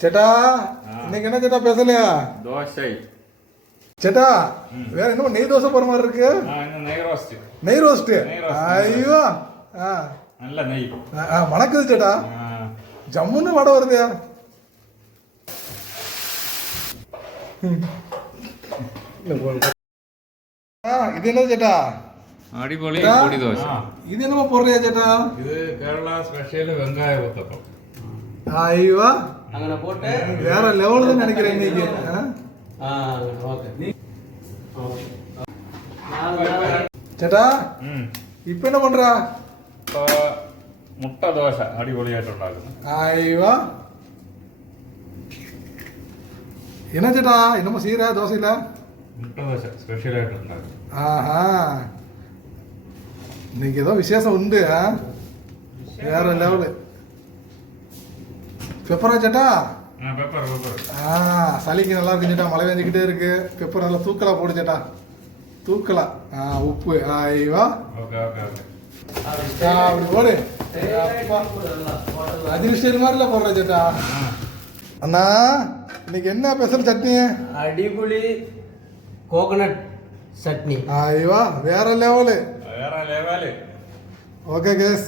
ചേട്ടാ இன்னைக்கு என்ன சேட்டா பேசலையா? தோசை. சேட்டா வேற என்ன நெய் தோசை போற மாதிரி இருக்கு? இன்னும் நெய் ரோஸ்ட். நெய் ரோஸ்ட். ஐயோ. நல்ல நெய். மணக்குது சேட்டா. ஜம்முன்னு வடை வருது. இது என்ன சேட்டா? அடிபொலி பொடி தோசை. இது என்னமா போடுறியா சேட்டா? இது கேரளா ஸ்பெஷல் வெங்காய ஊத்தப்பம். ஐயோ அங்க போட்டு வேற லெவல்ல நினைக்கிறேன் இன்னைக்கு. ஓகே ചേട്ടാ ഇപ്പൊ എന്നാ പண்றா? മുട്ട ദോശ അടിപൊളിയായിട്ട് ഉണ്ടാക്കുന്നു. അയ്യോ എന്നാ ചേട്ടാ എന്നമ്മ സീരാ ദോശയില്ല? മുട്ട ദോശ സ്പെഷ്യൽ ആയിട്ട് ഉണ്ടാക്കും. ആഹാ இன்னைக்கு ஏதோ விசேஷம் உண்டு. வேற லெவலு. பெப்பரா சேட்டா? Pepper pepper. சளிக்கு நல்லா இருக்கு சேட்டா. மழை பெஞ்சிக்கிட்டே இருக்கு. பெப்பர் நல்லா தூக்கலா போடு சேட்டா. தூக்கலா. உப்பு. ஐயோ ஓகே ஓகே ஓகே. அப்படி போடு. அதிர்ஷ்டம் மாதிரில போடுற சேட்டா. அண்ணா இன்னைக்கு என்ன ஸ்பெஷல் சட்னி? அடிபொலி கோகனட் சட்னி. ஐயோ வேற லெவலு. வேற லெவலு. Okay case.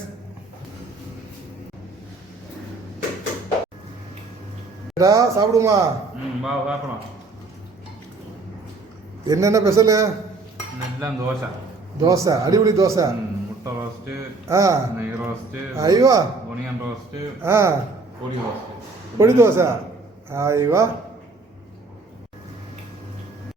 சாப்பிடுமா? சாப்பிடலாம். என்னென்ன ஸ்பெஷல்? எல்லாம் தோசை. தோசை அடிப்பொலி தோசை. முட்டை ரோஸ்ட், நெய் ரோஸ்ட், ஐயோ ஒனியன் ரோஸ்ட், பொடி ரோஸ்ட். பொடி தோசை. ஐயோ